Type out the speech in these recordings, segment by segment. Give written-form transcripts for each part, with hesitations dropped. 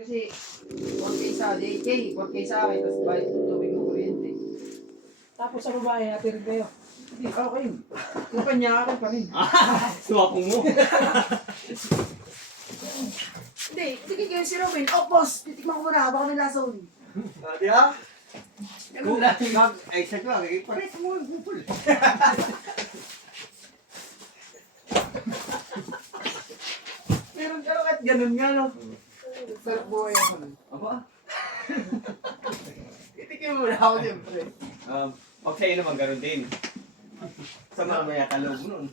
Kasi 4K sa JK, 4K sa akin, tapos bayad ng tubig mo kuryente. Tapos sa babae, natin rin kayo. Hindi, okay. Yung kanya akin pa rin. Suwapong mo. Hindi kayo si Robin. Oh, boss, titikman ko muna, baka may lasa ulit. Di ba? Ganun lang. Ay, sa ko, pares mo ang bupol. Meron ka rin at ganun nga, no? Sarap buhay ako nun. Aba? Titikin mo na ako, siyempre. Pag sa'yo naman, gano'n din. Sa mamaya kaloob nun.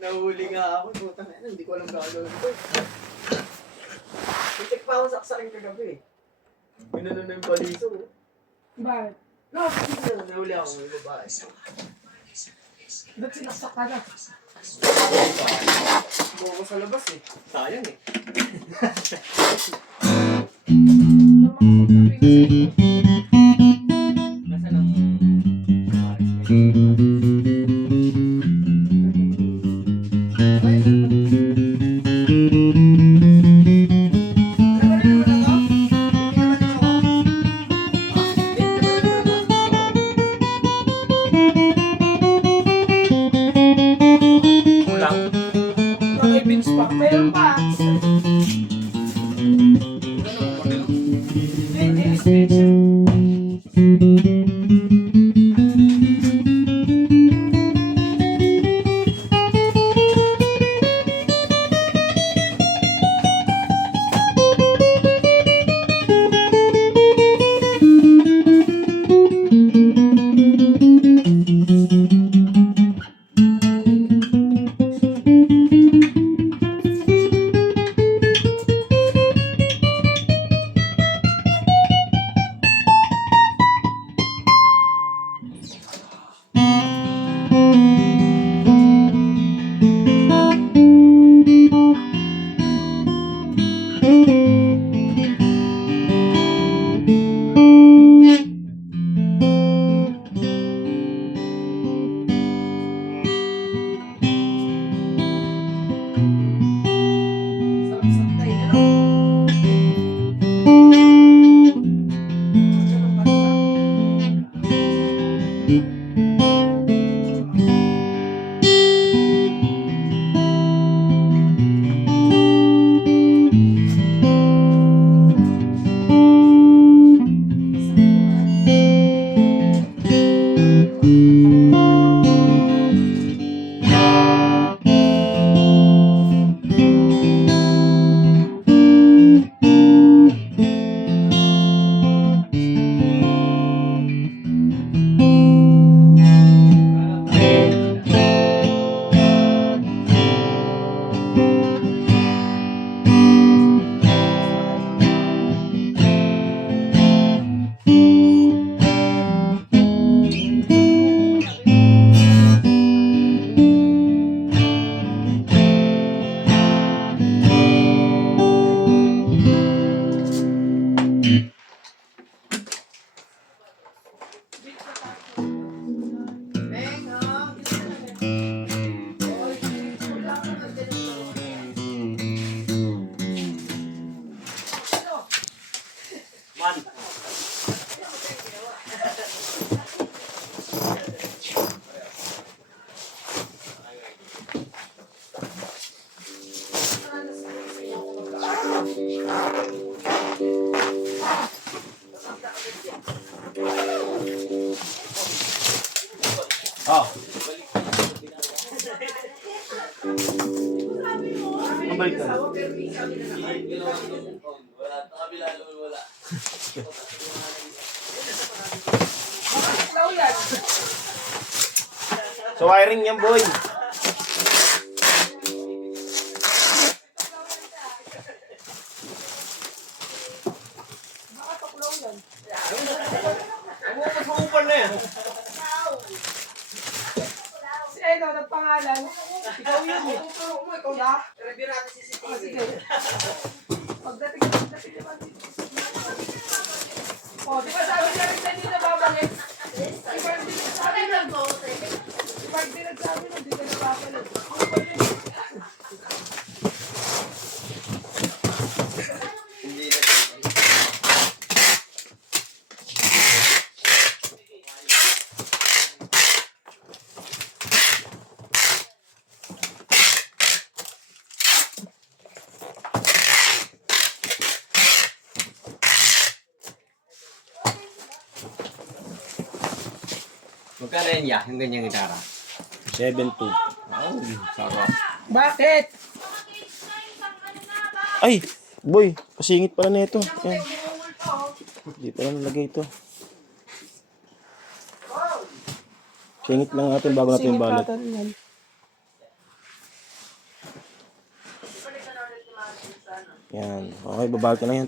Nahuli nga ako, puta na yan, hindi ko alam gagawin ko. Titik pa ako saksakin kagabi. Ginanon na yung baliso. Bakit? No, sige na, nahuli ako, may babae. Ba't sinaksak ka na? Buko ko sa labas eh. Sayang eh. Nasaan ang... Kulang. May beans pa. Mayroon pa. Hindi, special. Sarap-santay na no? Man. Oh. Mabalik ka. So wiring yan, boy. Baka tuklaw yan. Mag-upal na yan. Si Eno, nagpangalan. Ikaw yun eh. Tuturo mo, ikaw na. Review natin si Oh, CCTV. sige. Pagdating naman dito. Oh, di ba sabi niya rin na hindi na babalik? Ibang din nagsabi na. Ibang din nagsabi na, hindi ka na babalik. Ano ba yun? Magkano yan ya? Yung ganyang gitara. 7.2. Oh, sarap. Bakit? Ay! Boy, kasingit pala na ito. Yan. Hindi pala nalagay ito. Singit lang natin bago natin Singit balot. natin yan. Yan. Okay, babalot ko na yan.